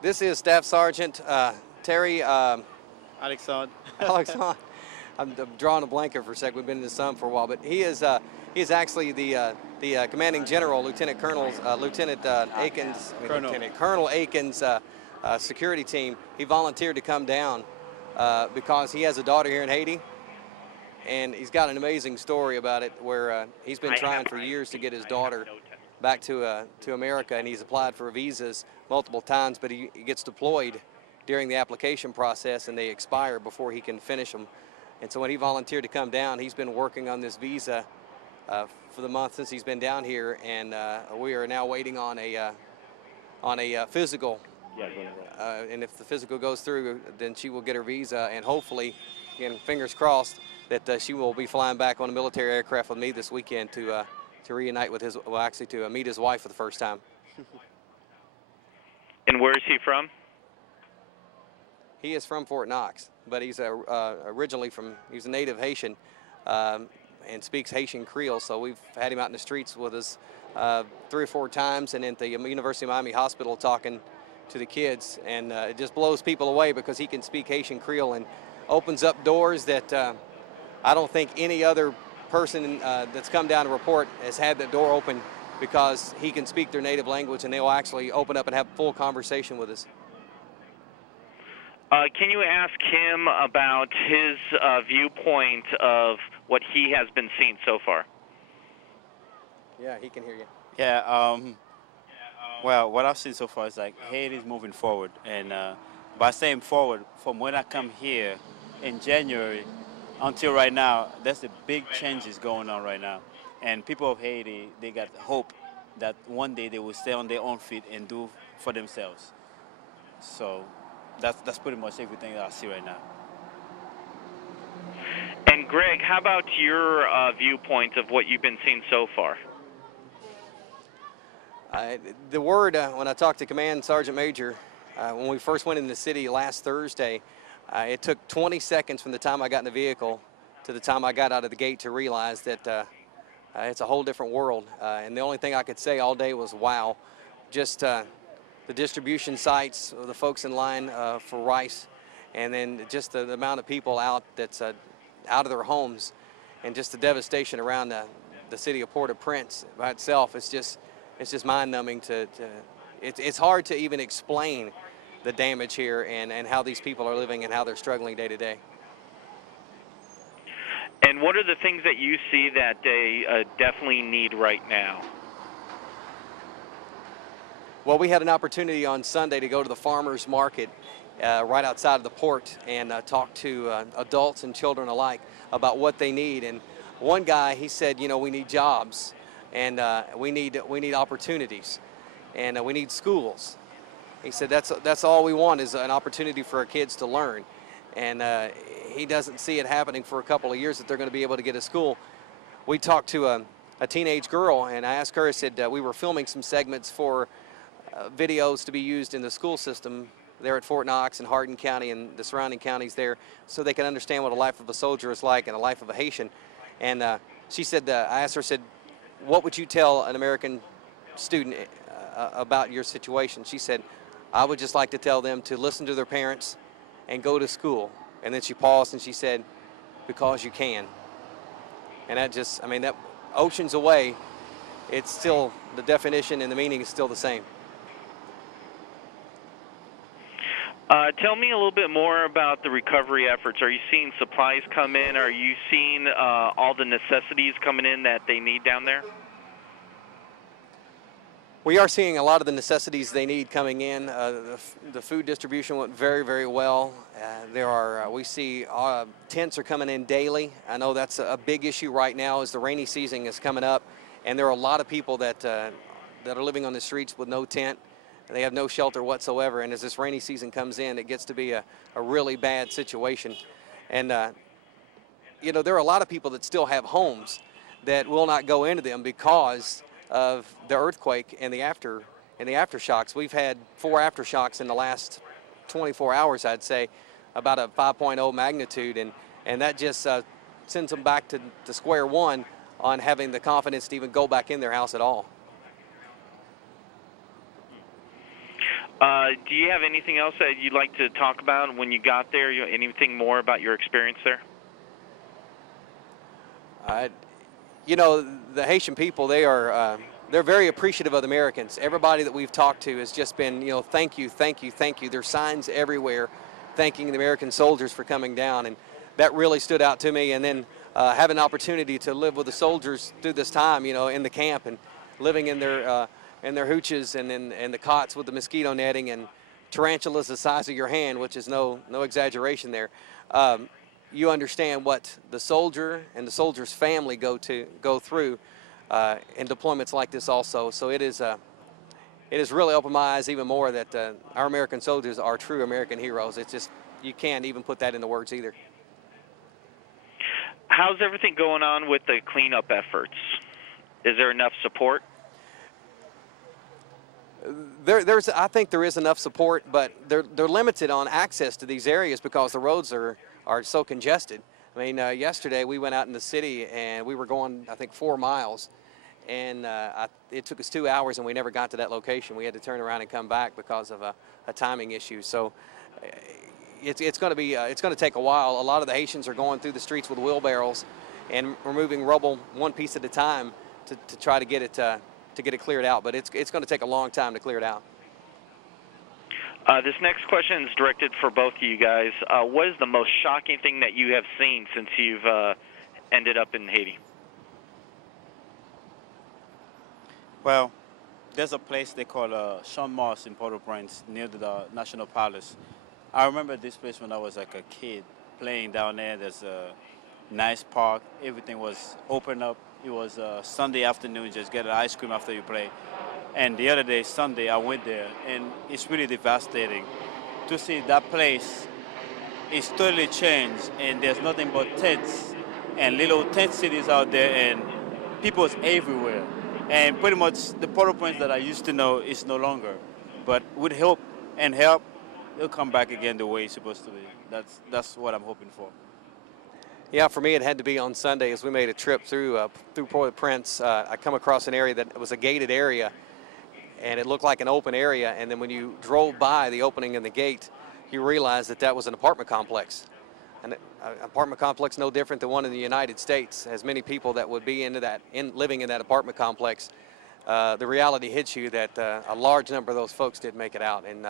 This is Staff Sergeant Terry Alexandre. Alexandre. I'm drawing a blanket for a sec. We've been in the sun for a while, but he is actually the commanding general, Lieutenant Colonel Aikens, Lieutenant Colonel Aikens' security team. He volunteered to come down because he has a daughter here in Haiti, and he's got an amazing story about it where he's been trying for years to get his daughter back to America, and he's applied for visas multiple times, but he gets deployed during the application process, and they expire before he can finish them. And so when he volunteered to come down, he's been working on this visa for the month since he's been down here, and we are now waiting on a physical. And if the physical goes through, then she will get her visa, and hopefully, again, fingers crossed, that she will be flying back on a military aircraft with me this weekend to reunite with to meet his wife for the first time. And where is he from? He is from Fort Knox, but he's originally he's a native Haitian and speaks Haitian Creole, so we've had him out in the streets with us 3 or 4 times, and at the University of Miami Hospital talking to the kids, and it just blows people away because he can speak Haitian Creole and opens up doors that I don't think any other person that's come down to report has had that door open, because he can speak their native language and they will actually open up and have full conversation with us. Can you ask him about his viewpoint of what he has been seeing so far? Yeah, he can hear you. Yeah, well, what I've seen so far is like Haiti's moving forward, and by saying forward, from when I come here in January until right now, there's the big changes going on right now. And people of Haiti, they got hope that one day they will stay on their own feet and do for themselves. So that's pretty much everything that I see right now. And Greg, how about your viewpoint of what you've been seeing so far? The word, when I talked to Command Sergeant Major, when we first went in the city last Thursday, it took 20 seconds from the time I got in the vehicle to the time I got out of the gate to realize that it's a whole different world. And the only thing I could say all day was, wow. Just the distribution sites, the folks in line for rice, and then just the amount of people out that's out of their homes, and just the devastation around the city of Port-au-Prince by itself. It's just mind-numbing it's hard to even explain the damage here and how these people are living and how they're struggling day to day. And what are the things that you see that they definitely need right now? Well, we had an opportunity on Sunday to go to the farmers market right outside of the port and talk to adults and children alike about what they need. And one guy, he said, we need jobs, and we need opportunities, and we need schools. He said that's all we want is an opportunity for our kids to learn. And he doesn't see it happening for a couple of years that they're going to be able to get a school. We talked to a teenage girl, and I asked her, I said, we were filming some segments for videos to be used in the school system there at Fort Knox and Hardin County and the surrounding counties there, so they can understand what a life of a soldier is like and a life of a Haitian. And she said, I asked her, said, what would you tell an American student about your situation? She said, I would just like to tell them to listen to their parents and go to school. And then she paused and she said, because you can. And that just, that oceans away, it's still, the definition and the meaning is still the same. Tell me a little bit more about the recovery efforts. Are you seeing supplies come in? Are you seeing all the necessities coming in that they need down there? We are seeing a lot of the necessities they need coming in. The food distribution went very, very well. We see tents are coming in daily. I know that's a big issue right now as the rainy season is coming up, and there are a lot of people that are living on the streets with no tent. They have no shelter whatsoever, and as this rainy season comes in, it gets to be a really bad situation. And there are a lot of people that still have homes that will not go into them because of the earthquake and the aftershocks. We've had 4 aftershocks in the last 24 hours, I'd say, about a 5.0 magnitude, and that just sends them back to square one on having the confidence to even go back in their house at all. Do you have anything else that you'd like to talk about when you got there? Anything more about your experience there? You know, the Haitian people, they're very appreciative of the Americans. Everybody that we've talked to has just been, you know, thank you, thank you, thank you. There's signs everywhere thanking the American soldiers for coming down, and that really stood out to me. And then having an opportunity to live with the soldiers through this time, you know, in the camp and living in their hooches and in the cots with the mosquito netting and tarantulas the size of your hand, which is no exaggeration there. You understand what the soldier and the soldier's family go through in deployments like this also. So it has really opened my eyes even more that our American soldiers are true American heroes. It's just, you can't even put that into words either. How's everything going on with the cleanup efforts? Is there enough support? I think there is enough support, but they're limited on access to these areas because the roads are so congested. I mean, yesterday we went out in the city and we were going, I think, 4 miles, and it took us 2 hours and we never got to that location. We had to turn around and come back because of a timing issue. So it's going to take a while. A lot of the Haitians are going through the streets with wheelbarrows and removing rubble one piece at a time to try to get it cleared out. But it's going to take a long time to clear it out. This next question is directed for both of you guys. What is the most shocking thing that you have seen since you've ended up in Haiti? Well, there's a place they call Champ Mars in Port-au-Prince near the National Palace. I remember this place when I was like a kid playing down there. There's a nice park. Everything was open up. It was Sunday afternoon, just get an ice cream after you play. And the other day, Sunday, I went there, and it's really devastating to see that place is totally changed, and there's nothing but tents and little tent cities out there, and people's everywhere. And pretty much the Port-au-Prince that I used to know is no longer. But with help, it'll come back again the way it's supposed to be. That's what I'm hoping for. Yeah, for me it had to be on Sunday as we made a trip through Port-au-Prince. I come across an area that was a gated area, and it looked like an open area, and then when you drove by the opening in the gate, you realized that was an apartment complex. An apartment complex no different than one in the United States. As many people that would be living in that apartment complex, the reality hits you that a large number of those folks did make it out. And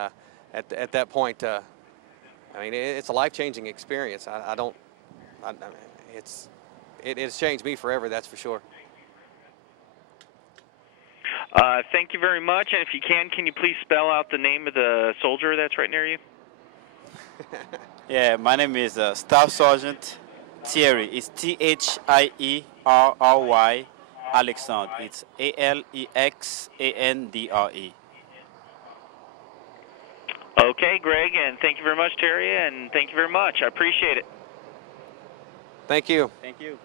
at that point, I mean, it's a life-changing experience. It has changed me forever, that's for sure. Thank you very much. And if you can you please spell out the name of the soldier that's right near you? Yeah, my name is Staff Sergeant Thierry. It's Thierry Alexandre. It's Alexandre. Okay, Greg, and thank you very much, Terry, and thank you very much. I appreciate it. Thank you. Thank you.